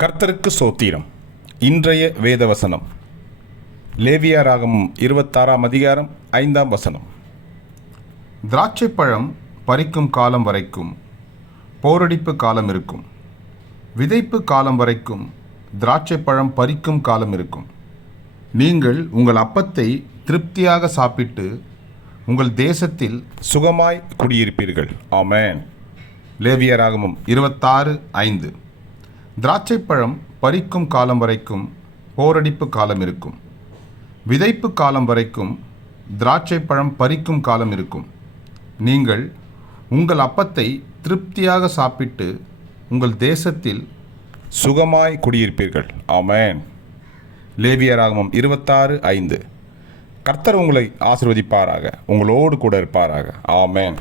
கர்த்தருக்கு சோத்திரம். இன்றைய வேதவசனம் லேவியராகமம் 26ஆம் அதிகாரம் 5ஆம் வசனம். திராட்சைப்பழம் பறிக்கும் காலம் வரைக்கும் போரடிப்பு காலம் இருக்கும். விதைப்பு காலம் வரைக்கும் திராட்சைப்பழம் பறிக்கும் காலம் இருக்கும். நீங்கள் உங்கள் அப்பத்தை திருப்தியாக சாப்பிட்டு உங்கள் தேசத்தில் சுகமாய் குடியிருப்பீர்கள். ஆமென். லேவியராகமம் 26:5. திராட்சைப்பழம் பறிக்கும் காலம் வரைக்கும் போரடிப்பு காலம் இருக்கும். விதைப்பு காலம் வரைக்கும் திராட்சைப்பழம் பறிக்கும் காலம் இருக்கும். நீங்கள் உங்கள் அப்பத்தை திருப்தியாக சாப்பிட்டு உங்கள் தேசத்தில் சுகமாய் குடியிருப்பீர்கள். ஆமென். லேவியராகமம் 26:5. கர்த்தர் உங்களை ஆசீர்வதிப்பாராக, உங்களோடு கூட இருப்பாராக. ஆமென்.